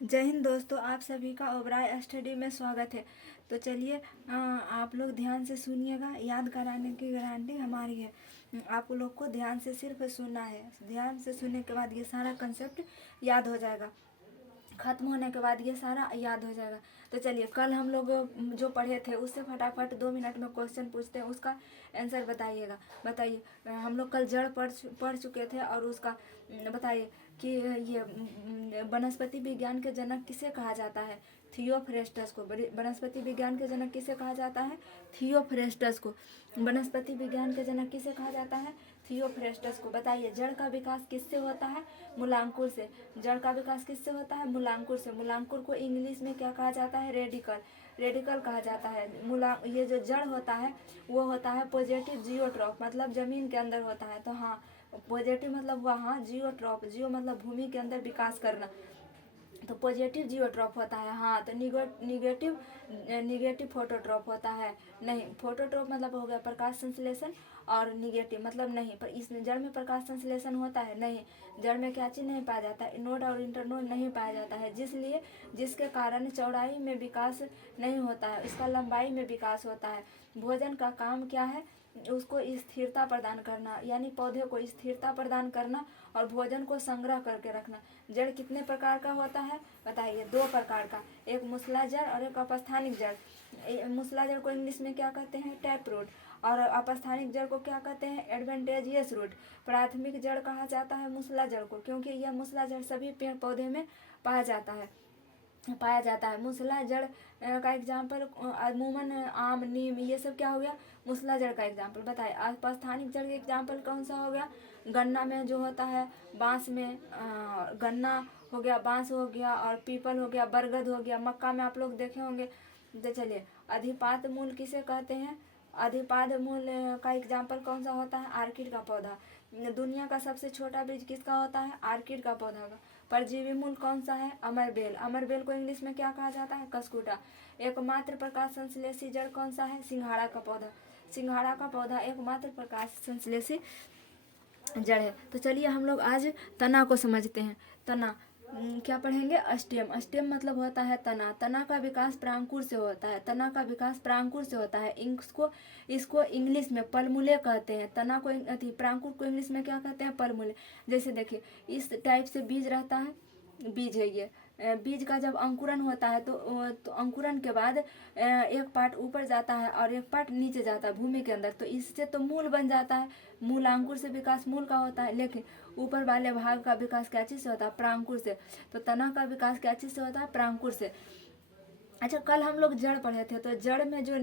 जय हिंद दोस्तों, आप सभी का ओबराय स्टडी में स्वागत है। तो चलिए आप लोग ध्यान से सुनिएगा। याद कराने की गारंटी हमारी है। आप लोग को ध्यान से सिर्फ सुनना है। ध्यान से सुनने के बाद ये सारा कंसेप्ट याद हो जाएगा। ख़त्म होने के बाद ये सारा याद हो जाएगा। तो चलिए, कल हम लोग जो पढ़े थे उससे फटाफट 2 मिनट में क्वेश्चन पूछते हैं, उसका आंसर बताइएगा। बताइए, हम लोग कल जड़ पढ़ चुके थे और उसका बताइए कि ये वनस्पति विज्ञान के जनक किसे कहा जाता है? थियोफ्रेस्टस को। वनस्पति विज्ञान के जनक किसे कहा जाता है? थियोफ्रेस्टस को। वनस्पति विज्ञान के जनक किसे कहा जाता है? थियोफ्रेस्टस को। बताइए, जड़ का विकास किससे होता है? मूलांकुर से। जड़ का विकास किससे होता है? मूलांकुर से। मूलांकुर को इंग्लिश में क्या कहा जाता है? रेडिकल। रेडिकल कहा जाता है। ये जो जड़ होता है वो होता है पॉजिटिव जियोट्रॉप, मतलब जमीन के अंदर होता है। तो हाँ, पॉजिटिव मतलब वहाँ, जियोट्रॉप, जियो मतलब भूमि के अंदर विकास करना, तो पॉजिटिव जियोट्रॉप होता है। हाँ, तो निगेटिव निगेटिव फोटोट्रॉप होता है। नहीं, फोटोट्रॉप मतलब हो गया प्रकाश संश्लेषण, और निगेटिव मतलब नहीं। पर इस जड़ में प्रकाश संश्लेषण होता है? नहीं। जड़ में क्या चीज़ नहीं पाया जाता है? नोड और इंटरनोड नहीं पाया जाता है, जिसके कारण चौड़ाई में विकास नहीं होता है, इसका लंबाई में विकास होता है। भोजन का काम क्या है? उसको स्थिरता प्रदान करना, यानी पौधे को स्थिरता प्रदान करना और भोजन को संग्रह करके रखना। जड़ कितने प्रकार का होता है? बताइए। 2 प्रकार का, एक मूसला जड़ और एक अपस्थानिक जड़। मूसला जड़ को इंग्लिश में क्या कहते हैं? Tap root. और अपस्थानिक जड़ को क्या कहते हैं? Adventitious root. प्राथमिक जड़ कहा जाता है मूसला जड़ को, क्योंकि यह मूसला जड़ सभी पेड़ पौधे में पाया जाता है। मूसला जड़ का एग्जाम्पल अमूमन आम, नीम, ये सब क्या हो गया? मूसला जड़ का एग्जाम्पल। बताए। अपस्थानिक जड़ का एग्जाम्पल कौन सा हो गया? गन्ना में जो होता है, बांस में गन्ना हो गया, बांस हो गया, और पीपल हो गया, बरगद हो गया, मक्का में आप लोग देखे होंगे। तो चलिए, अधिपाद मूल किसे कहते हैं? अधिपाद मूल का एग्जाम्पल कौन सा होता है? आर्किड का पौधा। दुनिया का सबसे छोटा बीज किसका होता है? आर्किड का पौधा का। परजीवी मूल कौन सा है? अमरबेल। अमरबेल को इंग्लिश में क्या कहा जाता है? कस्कुटा। एकमात्र प्रकाश संश्लेषी जड़ कौन सा है? सिंघाड़ा का पौधा। सिंघाड़ा का पौधा एकमात्र प्रकाश संश्लेषी जड़ है। तो चलिए, हम लोग आज तना को समझते हैं। तना क्या पढ़ेंगे? अस्टेम। अस्टेम मतलब होता है तना। तना का विकास प्रांकुर से होता है। तना का विकास प्रांकुर से होता है। इसको इंग्लिश में पलमुले कहते हैं। तना को प्रांकुर को इंग्लिश में क्या कहते हैं? पलमुले। जैसे देखिए, इस टाइप से बीज रहता है, बीज है ये। बीज का जब अंकुरन होता है तो अंकुरन के बाद एक पार्ट ऊपर जाता है और एक पार्ट नीचे जाता है भूमि के अंदर, तो इससे तो मूल बन जाता है। मूल अंकुर से विकास मूल का होता है, लेकिन ऊपर वाले भाग का विकास क्या चीज़ से होता है? प्रांकुर से। तो तना का विकास क्या चीज़ से होता है? प्रांकुर से। अच्छा, कल हम लोग जड़ पढ़े थे, तो जड़ में जो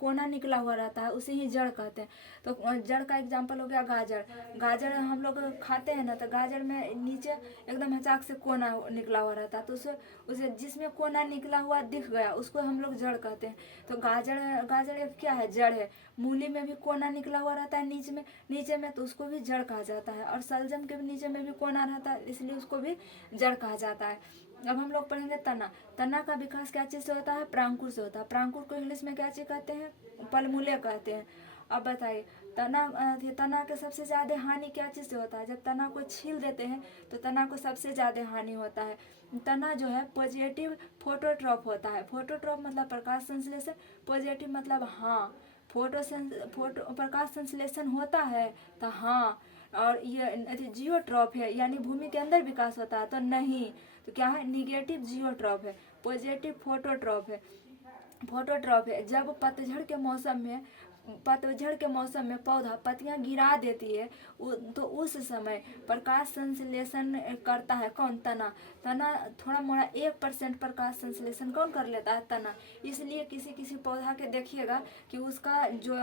कोना निकला हुआ रहता है उसे ही जड़ कहते हैं। तो जड़ का एग्जाम्पल हो गया गाजर। गाजर हम लोग खाते हैं ना, तो गाजर में नीचे एकदम हचाक से कोना निकला हुआ रहता है, तो उसे जिसमें कोना निकला हुआ दिख गया उसको हम लोग जड़ कहते हैं। तो गाजर गाजर एक क्या है? जड़ है। मूली में भी कोना निकला हुआ रहता है नीचे में, तो उसको भी जड़ कहा जाता है। और सलजम के नीचे में भी कोना रहता है, इसलिए उसको भी जड़ कहा जाता है। अब हम लोग पढ़ेंगे तना। तना का विकास क्या चीज़ से होता है? प्रांकुर से होता है। प्रांकुर को इंग्लिश में क्या चीज़ कहते हैं? पलमूले कहते हैं। अब बताइए, तना के सबसे ज़्यादा हानि क्या चीज़ से होता है? जब तना को छील देते हैं तो तना को सबसे ज़्यादा हानि होता है। तना जो है पॉजिटिव फोटोट्रॉप होता है। फोटोट्रॉप मतलब प्रकाश संश्लेषण, पॉजिटिव मतलब हाँ, फोटो प्रकाश संश्लेषण होता है तो हाँ। और ये जियोट्रॉप है, यानी भूमि के अंदर विकास होता है तो नहीं। तो क्या है? निगेटिव जियोट्रॉप है, पॉजिटिव फोटोट्रॉप है। फोटोट्रॉप है जब पतझड़ के मौसम में पौधा पत्तियां गिरा देती है, तो उस समय प्रकाश संश्लेषण करता है कौन? तना। तना थोड़ा मोड़ा 1% प्रकाश संश्लेषण कौन कर लेता है? तना। इसलिए किसी किसी पौधा के देखिएगा कि उसका जो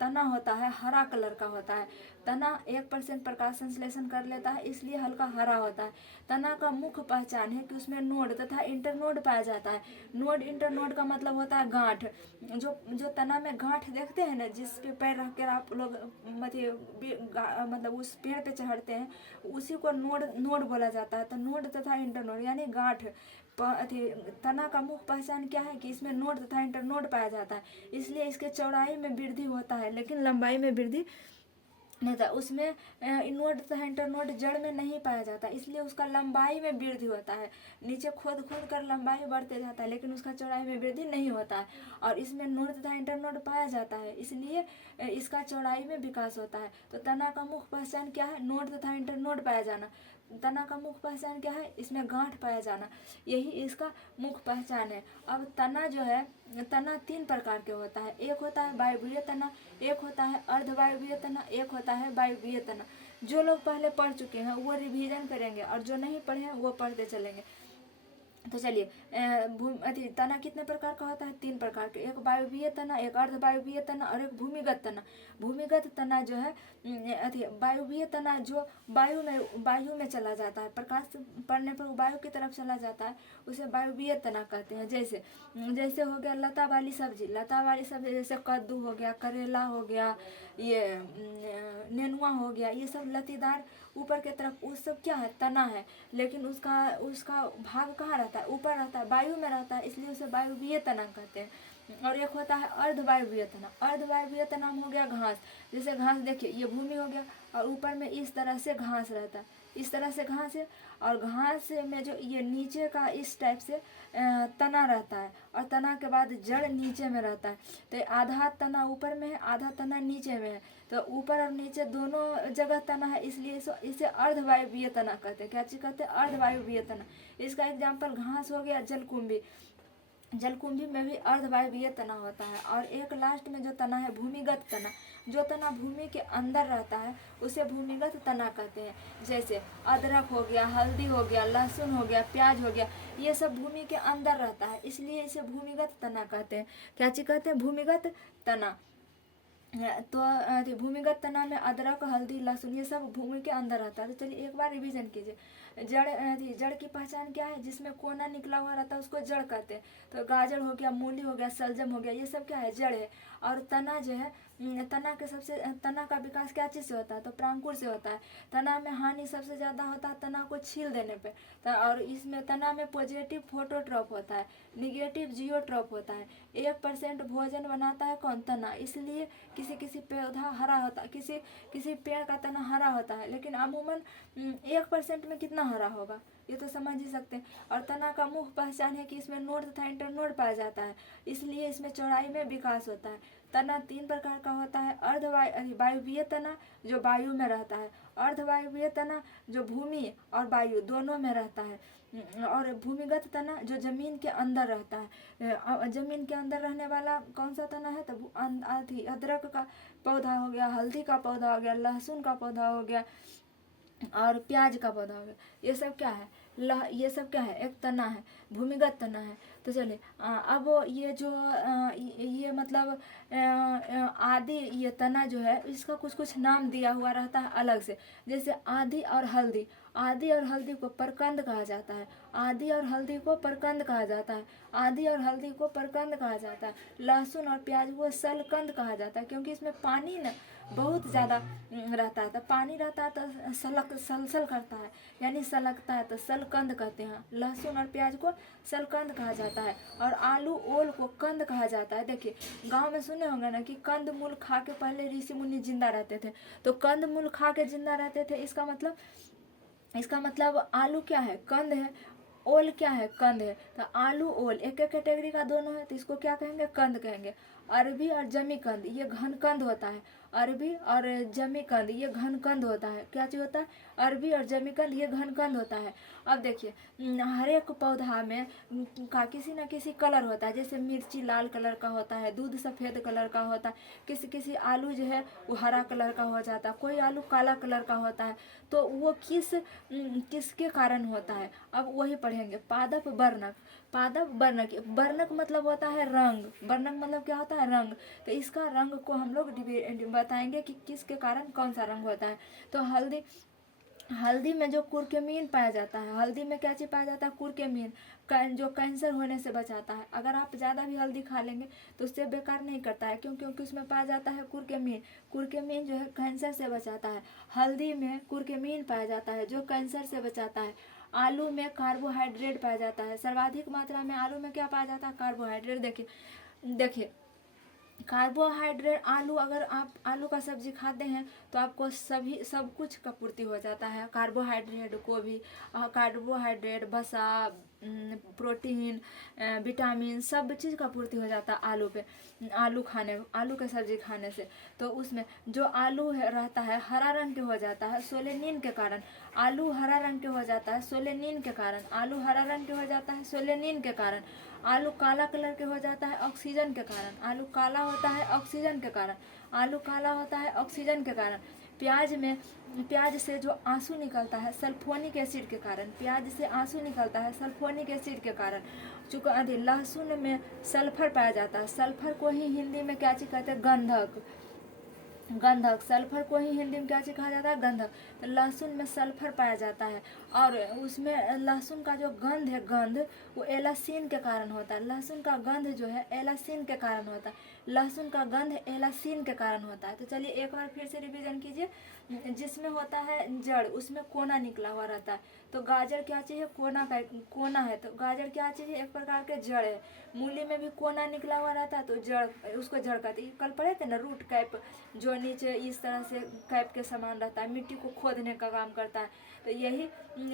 तना होता है हरा कलर का होता है। तना 1% प्रकाश संश्लेषण कर लेता है, इसलिए हल्का हरा होता है। तना का मुख्य पहचान है कि उसमें नोड तथा इंटरनोड पाया जाता है। नोड इंटरनोड का मतलब होता है गांठ। जो तना में गांठ देखते हैं ना, जिस पे पैर रख कर आप लोग मतलब उस पेड़ पे चढ़ते हैं, उसी को नोड बोला जाता है। तो नोड तथा इंटरनोड यानी गांठ। तना का मुख्य पहचान क्या है? कि इसमें नोड तथा इंटरनोड पाया जाता है, इसलिए इसके चौड़ाई में वृद्धि होता है लेकिन लंबाई में वृद्धि नहीं था उसमें। इनोड तथा इंटरनोड जड़ में नहीं पाया जाता, इसलिए उसका लंबाई में वृद्धि होता है। नीचे खोद खोद कर लंबाई बढ़ते जाता है, लेकिन उसका चौड़ाई में वृद्धि नहीं होता है। और इसमें नोड तथा इंटरनोड पाया जाता है, इसलिए इसका चौड़ाई में विकास होता है। तो तना का मुख्य पहचान क्या है? नोड तथा इंटरनोड पाया जाना। तना का मुख्य पहचान क्या है? इसमें गांठ पाया जाना, यही इसका मुख्य पहचान है। अब तना जो है, तना 3 प्रकार के होता है। एक होता है वायवीय तना, एक होता है अर्धवायवीय तना, एक होता है वायवीय तना। जो लोग पहले पढ़ चुके हैं वो रिवीजन करेंगे, और जो नहीं पढ़े हैं वो पढ़ते चलेंगे। तो चलिए, तना कितने प्रकार का होता है? 3 प्रकार के। एक वायवीय तना, एक अर्धवायवीय तना और एक भूमिगत तना। भूमिगत तना जो है, वायवीय तना जो वायु में चला जाता है, प्रकाश पड़ने पर वायु की तरफ चला जाता है, उसे वायवीय तना कहते हैं। जैसे हो गया लता वाली सब्जी, जैसे कद्दू हो गया, करेला हो गया, ये नेनुआ हो गया, ये सब लतीदार ऊपर के तरफ, उस सब क्या है? तना है। लेकिन उसका भाग कहाँ रहता है? ऊपर रहता है, वायु में रहता है, इसलिए उसे वायवीय तना कहते हैं। और एक होता है अर्धवायवीय तना। अर्धवायवीय तना हो गया घास, जैसे घास देखिए, ये भूमि हो गया और ऊपर में इस तरह से घास रहता है, इस तरह से घास है। और घास में जो ये नीचे का इस टाइप से तना रहता है, और तना के बाद जड़ नीचे में रहता है। तो आधा तना ऊपर में है, आधा तना नीचे में है। तो ऊपर और नीचे दोनों जगह तना है, इसलिए इसे अर्धवायवीय तना कहते हैं। क्या चीज कहते हैं? अर्धवायवीय तना। इसका एग्जाम्पल घास हो गया, जलकुंभी। जलकुंभी में भी अर्धवायवीय तना होता है। और एक लास्ट में जो तना है, भूमिगत तना। जो तना भूमि के अंदर रहता है उसे भूमिगत तना कहते हैं। जैसे अदरक हो गया, हल्दी हो गया, लहसुन हो गया, प्याज हो गया, ये सब भूमि के अंदर रहता है, इसलिए इसे भूमिगत तना कहते हैं। क्या चीज कहते हैं? भूमिगत तना। तो भूमिगत तना में अदरक, हल्दी, लहसुन ये सब भूमि के अंदर रहता है। तो चलिए एक बार रिवीजन कीजिए। जड़ की पहचान क्या है? जिसमें कोना निकला हुआ रहता है उसको जड़ कहते हैं। तो गाजर हो गया, मूली हो गया, सलजम हो गया, ये सब क्या है? जड़ है। और तना जो है, तना का विकास क्या चीज़ से होता है? तो प्रांकुर से होता है। तना में हानि सबसे ज़्यादा होता है तना को छील देने पे। और इसमें तना में पॉजिटिव फोटोट्रॉप होता है, निगेटिव जियोट्रॉप होता है। 1% भोजन बनाता है कौन? तना। इसलिए किसी पौधा हरा होता है, किसी पेड़ का तना हरा होता है, लेकिन अमूमन 1% में कितना हरा होगा, ये तो समझ ही सकते हैं। और तना का मुख्य पहचान है कि इसमें नोड तथा इंटरनोड पाया जाता है, इसलिए इसमें चौड़ाई में विकास होता है। तना 3 प्रकार का होता है। वायवीय तना जो वायु में रहता है, अर्धवायवीय तना जो भूमि और वायु दोनों में रहता है, और भूमिगत तना जो जमीन के अंदर रहता है। जमीन के अंदर रहने वाला कौन सा तना है? तो अदरक का पौधा हो गया, हल्दी का पौधा हो गया, लहसुन का पौधा हो गया, और प्याज का पौधा हो गया। ये सब क्या है? ये सब क्या है? एक तना है, भूमिगत तना है। तो चलिए, अब ये जो ये मतलब आदि, ये तना जो है इसका कुछ नाम दिया हुआ रहता है अलग से। जैसे आदि और हल्दी, आदि और हल्दी को परकंद कहा जाता है, आदि और हल्दी को परकंद कहा जाता है, आदि और हल्दी को परकंद कहा जाता है। लहसुन और प्याज को सलकंद कहा जाता है, क्योंकि इसमें पानी न बहुत ज़्यादा रहता है। तो पानी रहता है तो सलसल करता है, यानी सलगता है, तो सलकंद कहते हैं। लहसुन और प्याज को सलकंद कहा जाता है। और आलू ओल को कंद कहा जाता है। देखिए, गांव में सुने होंगे ना कि कंद मूल खा के पहले ऋषि मुनि जिंदा रहते थे। तो कंद मूल खा के जिंदा रहते थे, इसका मतलब आलू क्या है? कंद है। ओल क्या है? कंद है। तो आलू ओल एक एक कैटेगरी का दोनों है, तो इसको क्या कहेंगे? कंद कहेंगे। अरबी और जमीकंद ये घन कंद होता है। अरबी और जमीकंद ये घन कंद होता है। क्या चीज होता है? अरबी और जमीकंद ये घन कंद होता है। अब देखिए, हर एक पौधा में का किसी न किसी कलर होता है। जैसे मिर्ची लाल कलर का होता है, दूध सफ़ेद कलर का होता है, किसी आलू जो है वो हरा कलर का हो जाता है, कोई आलू काला कलर का होता है। तो वो किसके कारण होता है? अब वही पढ़ेंगे। पादप वर्णक, पादप वर्णक, वर्णक मतलब होता है रंग, वर्णक मतलब क्या होता है? रंग। तो इसका रंग को हम लोग बताएंगे कि किसके कारण कौन सा रंग होता है। तो हल्दी में जो कुर्क्यूमिन पाया जाता है, हल्दी में क्या चीज़ पाया जाता है? कुर्क्यूमिन, जो कैंसर होने से बचाता है। अगर आप ज़्यादा भी हल्दी खा लेंगे तो उससे बेकार नहीं करता है, क्योंकि उसमें पाया जाता है कुर्क्यूमिन। कुर्क्यूमिन जो है कैंसर से बचाता है। हल्दी में कुर्क्यूमिन पाया जाता है जो कैंसर से बचाता है। आलू में कार्बोहाइड्रेट पाया जाता है। सर्वाधिक मात्रा में आलू में क्या पाया जाता है? कार्बोहाइड्रेट। देखिए कार्बोहाइड्रेट आलू, अगर आप आलू का सब्जी खाते हैं तो आपको सब कुछ का पूर्ति हो जाता है। कार्बोहाइड्रेट को भी कार्बोहाइड्रेट, वसा, प्रोटीन, विटामिन, सब चीज़ का पूर्ति हो जाता है आलू के सब्जी खाने से। तो उसमें जो आलू रहता है हरा रंग के हो जाता है सोलेनिन के कारण। आलू हरा रंग के हो जाता है सोलेनिन के कारण। आलू हरा रंग के हो जाता है सोलेनिन के कारण। आलू काला कलर के हो जाता है ऑक्सीजन के कारण। आलू काला होता है ऑक्सीजन के कारण। आलू काला होता है ऑक्सीजन के कारण। प्याज से जो आंसू निकलता है सल्फोनिक एसिड के कारण। प्याज से आंसू निकलता है सल्फोनिक एसिड के कारण। चूँकि लहसुन में सल्फर पाया जाता है। सल्फर को ही हिंदी में क्या चीज कहते हैं? गंधक। सल्फर को ही हिंदी में क्या चीज कहा जाता है? गंधक। तो लहसुन में सल्फर पाया जाता है और उसमें लहसुन का जो गंध वो एलासीन के कारण होता है। लहसुन का गंध जो है एलासीन के कारण होता है। लहसुन का गंध एलासीन के कारण होता है। तो चलिए एक बार फिर से रिवीजन कीजिए। जिसमें होता है जड़, उसमें कोना निकला हुआ रहता है। तो गाजर क्या चीज़ है? कोना है। तो गाजर क्या चीज़ है? एक प्रकार के जड़ है। मूली में भी कोना निकला हुआ रहता है तो उसको जड़ कहते हैं। कल पढ़े थे ना, रूट कैप, जो नीचे इस तरह से कैप के समान रहता है, मिट्टी को खोदने का काम करता है। तो यही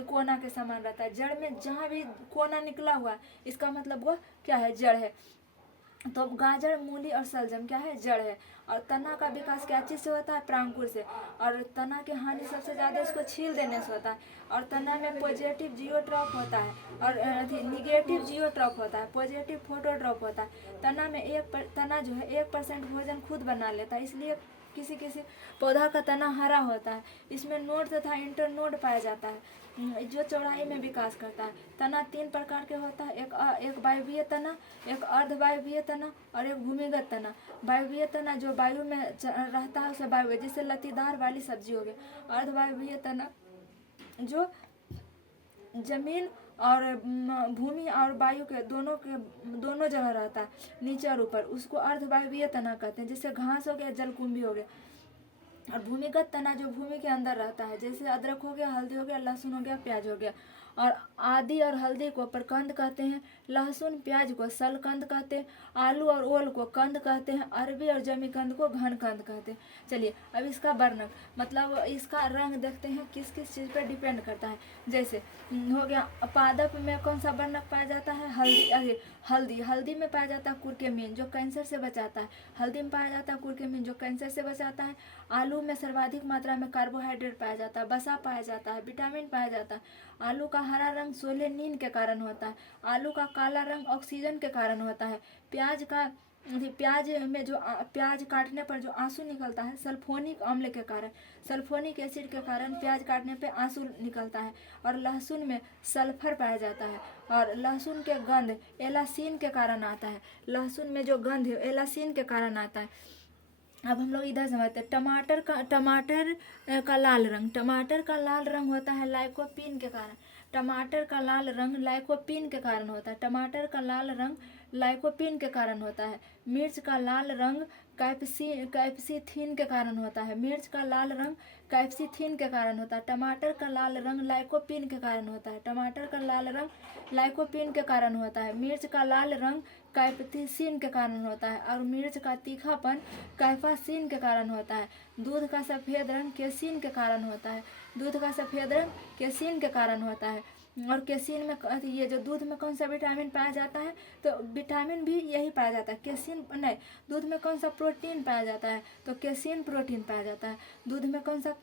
कोना के समान रहता है। जड़ में जहाँ भी कोना निकला हुआ इसका मतलब वो क्या है? जड़ है। तो गाजर, मूली और सलजम क्या है? जड़ है। और तना का विकास क्या चीज़ से होता है? प्रांकुर से। और तना की हानि सबसे ज़्यादा इसको छील देने से होता है। और तना में पॉजिटिव जियोट्रॉप होता है और निगेटिव जियोट्रॉप होता है, पॉजिटिव फोटोट्रॉप होता है। तना जो है 1% भोजन खुद बना लेता है, इसलिए किसी किसी पौधा का तना हरा होता है। इसमें नोड तथा इंटरनोड पाया जाता है जो चौड़ाई में विकास करता है। तना 3 प्रकार के होता है, एक वायवीय तना, एक अर्धवायवीय तना और एक भूमिगत तना। वायवीय तना जो वायु में रहता है उसे वायवीय, जिससे लतीदार वाली सब्जी हो गई। अर्धवायवीय तना जो जमीन और भूमि और वायु के दोनों जगह रहता है, नीचे और ऊपर, उसको अर्धवायवीय तना कहते हैं। जैसे घास हो गया, जलकुंभी हो गया। और भूमिगत तना जो भूमि के अंदर रहता है, जैसे अदरक हो गया, हल्दी हो गया, लहसुन हो गया, प्याज हो गया। और आदि और हल्दी को प्रकंद कहते हैं, लहसुन प्याज को सलकंद कहते हैं, आलू और ओल को कंद कहते हैं, अरबी और जमीकंद को घनकंद कहते हैं। चलिए अब इसका वर्णन, मतलब इसका रंग देखते हैं किस किस चीज़ पर डिपेंड करता है। जैसे हो गया पादप में कौन सा वर्णक पाया जाता है? हल्दी में पाया जाता है कुर्कुमिन जो कैंसर से बचाता है। हल्दी में पाया जाता है कुर्कुमिन जो कैंसर से बचाता है। आलू में सर्वाधिक मात्रा में कार्बोहाइड्रेट पाया जाता है, वसा पाया जाता है, विटामिन पाया जाता है। आलू का हरा रंग सोलेनिन के कारण होता है। आलू का काला रंग ऑक्सीजन के कारण होता है। प्याज में जो प्याज काटने पर जो आंसू निकलता है सल्फोनिक अम्ल के कारण, सल्फोनिक एसिड के कारण प्याज काटने पे आंसू निकलता है। और लहसुन में सल्फर पाया जाता है और लहसुन के गंध एलासीन के कारण आता है। लहसुन में जो गंध है एलासीन के कारण आता है। अब हम लोग इधर समझते हैं टमाटर का लाल रंग। टमाटर का लाल रंग होता है लाइकोपीन के कारण। टमाटर का लाल रंग लाइकोपीन के कारण होता है। टमाटर का लाल रंग लाइकोपीन के कारण होता है। मिर्च का लाल रंग कैप्सिथीन के कारण होता है। मिर्च का लाल रंग कैप्सिथीन के कारण होता है। टमाटर का लाल रंग लाइकोपीन के कारण होता है। टमाटर का लाल रंग लाइकोपीन के कारण होता है। मिर्च का लाल रंग कैप्सिसिन के कारण होता है और मिर्च का तीखापन कैफासिन के कारण होता है। दूध का सफ़ेद रंग केसिन के कारण होता है। दूध का सफ़ेद रंग केसिन के कारण होता है। और केसिन में ये जो दूध में कौन सा विटामिन पाया जाता है? तो विटामिन भी यही पाया जाता है। केसिन नहीं, दूध में कौन सा प्रोटीन पाया जाता है? तो केसिन प्रोटीन पाया जाता है। दूध में कौन सा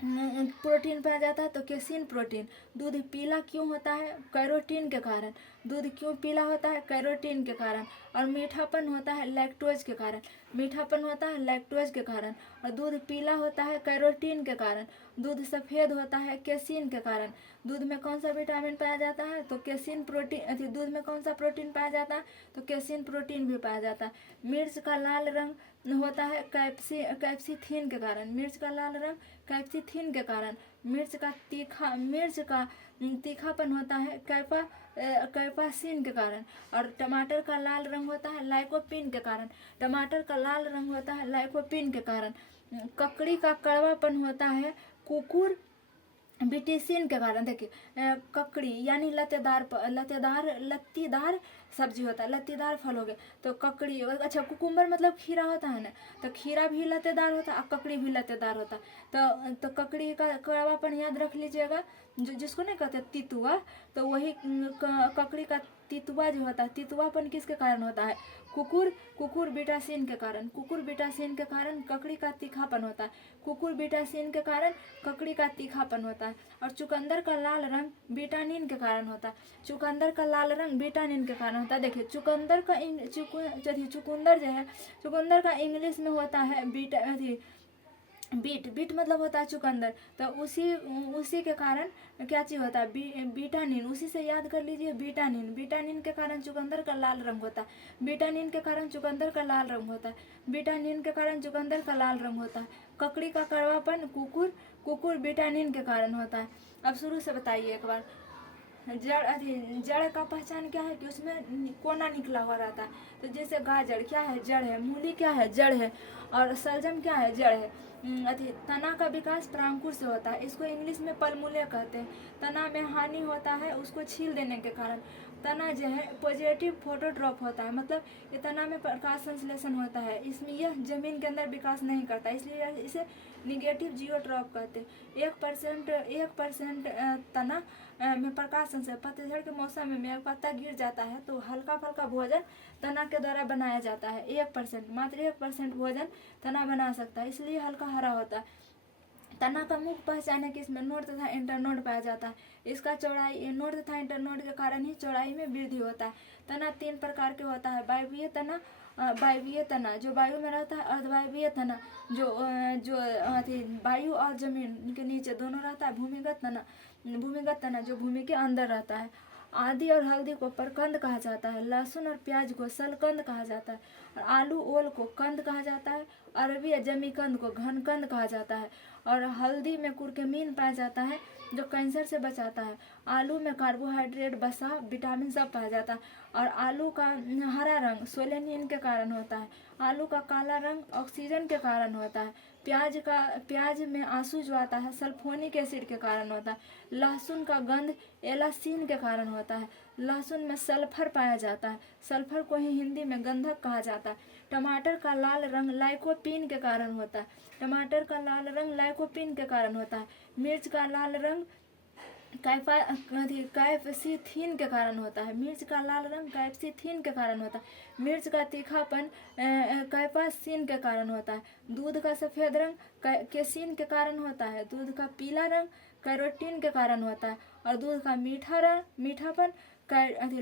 प्रोटीन पाया जाता है? तो केसिन प्रोटीन। दूध पीला क्यों होता है? कैरोटीन के कारण। दूध क्यों पीला होता है? कैरोटीन के कारण। और मीठापन होता है लैक्टोज के कारण। मीठापन होता है लैक्टोज के कारण। और दूध पीला होता है कैरोटीन के कारण। दूध सफ़ेद होता है केसिन के कारण। दूध में कौन सा विटामिन पाया जाता है? तो केसिन प्रोटीन। दूध में कौन सा प्रोटीन पाया जाता है? तो केसिन प्रोटीन भी पाया जाता है। मिर्च का लाल रंग होता है कैप्सिथीन के कारण। मिर्च का लाल रंग कैप्सिथीन के कारण। मिर्च का तीखापन होता है कैफासिन के कारण। और टमाटर का लाल रंग होता है लाइकोपीन के कारण। टमाटर का लाल रंग होता है लाइकोपीन के कारण। ककड़ी का कड़वापन होता है कुकुर बिटिसिन के कारण देखिए ककड़ी यानी लत्तीदार सब्जी होता है, लत्तीदार फल हो गए तो ककड़ी। अच्छा कुकुम्बर मतलब खीरा होता है ना, तो खीरा भी लत्तेदार होता है और ककड़ी भी लत्तेदार होता है। तो ककड़ी का कड़वापन याद रख लीजिएगा, जिसको नहीं कहते तितुआ, तो वही ककड़ी का तितुआ जो होता है, तितुआपन किसके कारण होता है? कुकुर बिटासिन के कारण। कुकुर बिटासिन के कारण ककड़ी का तीखापन होता है। कुकुर बिटासिन के कारण ककड़ी का तीखापन होता है। और चुकंदर का लाल रंग बिटानिन के कारण होता है। चुकंदर का लाल रंग बिटानिन के कारण होता है। देखिए चुकंदर चुकंदर का इंग्लिश में होता है बीट मतलब होता है चुकंदर। तो उसी के कारण क्या चीज़ होता है? बीटानिन। उसी से याद कर लीजिए बीटानिन के कारण चुकंदर का लाल रंग होता है। बीटानिन के कारण चुकंदर का लाल रंग होता है। बीटानिन के कारण चुकंदर का लाल रंग होता है। ककड़ी का कड़वापन कुकुर बीटानिन के कारण होता है। अब शुरू से बताइए एक बार। जड़ का पहचान क्या है? कि उसमें कोना निकला हुआ रहता है। तो जैसे गाजर क्या है? जड़ है। मूली क्या है? जड़ है। और सलजम क्या है? जड़ है। तना का विकास परांकुर से होता है। इसको इंग्लिश में पल्मूले कहते हैं। तना में हानि होता है उसको छील देने के कारण। तना जो है पॉजिटिव फोटोट्रॉप होता है, मतलब ये तना में प्रकाश संश्लेषण होता है, इसमें यह जमीन के अंदर विकास नहीं करता, इसलिए इसे निगेटिव जियोट्रॉप कहते हैं। 1% तना में प्रकाश संश्लेषण। पतझड़ के मौसम में एक पत्ता गिर जाता है तो हल्का फल्का भोजन तना के द्वारा बनाया जाता है। 1%, मात्र 1% भोजन तना बना सकता है, इसलिए हल्का हरा होता है। तना का मुख्य पहचान है कि इसमें नोड तथा इंटरनोड पाया जाता है। इसका चौड़ाई नोड तथा इंटरनोड के कारण ही चौड़ाई में वृद्धि होता है। तना 3 प्रकार के होता है। वायवीय तना जो वायु में रहता है। अर्धवायवीय तना जो वायु और जमीन के नीचे दोनों रहता है। भूमिगत तना जो भूमि के अंदर रहता है। आदि और हल्दी को परकंद कहा जाता है। लहसुन और प्याज को सलकंद कहा जाता है। और आलू ओल को कंद कहा जाता है। अरबी या जमीकंद को घनकंद कहा जाता है। और हल्दी में कुर्कुमिन पाया जाता है जो कैंसर से बचाता है। आलू में कार्बोहाइड्रेट, वसा, विटामिन सब पाया जाता है। और आलू का हरा रंग सोलेनिन के कारण होता है। आलू का काला रंग ऑक्सीजन के कारण होता है। प्याज में आंसू जो आता है सल्फोनिक एसिड के कारण होता है। लहसुन का गंध एलासीन के कारण होता है। लहसुन में सल्फर पाया जाता है। सल्फर को ही हिंदी में गंधक कहा जाता है। टमाटर का लाल रंग लाइकोपीन के कारण होता है। टमाटर का लाल रंग लाइकोपीन के कारण होता है। मिर्च का लाल रंग कैप्सिथीन के कारण होता है। मिर्च का लाल रंग कैप्सिथीन के कारण होता है। मिर्च का तीखापन कैप्साइसिन के कारण होता है। दूध का सफ़ेद रंग केसिन के कारण होता है। दूध का पीला रंग कैरोटीन के कारण होता है। और दूध का मीठापन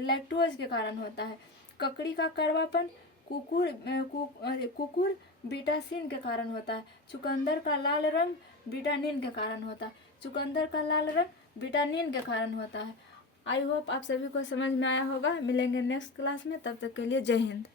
लैक्टोज के कारण होता है। ककड़ी का कड़वापन कुकुर बीटासिन के कारण होता है। चुकंदर का लाल रंग विटानिन के कारण होता है। चुकंदर का लाल रंग विटानिन के कारण होता है। आई होप आप सभी को समझ में आया होगा। मिलेंगे नेक्स्ट क्लास में, तब तक के लिए जय हिंद।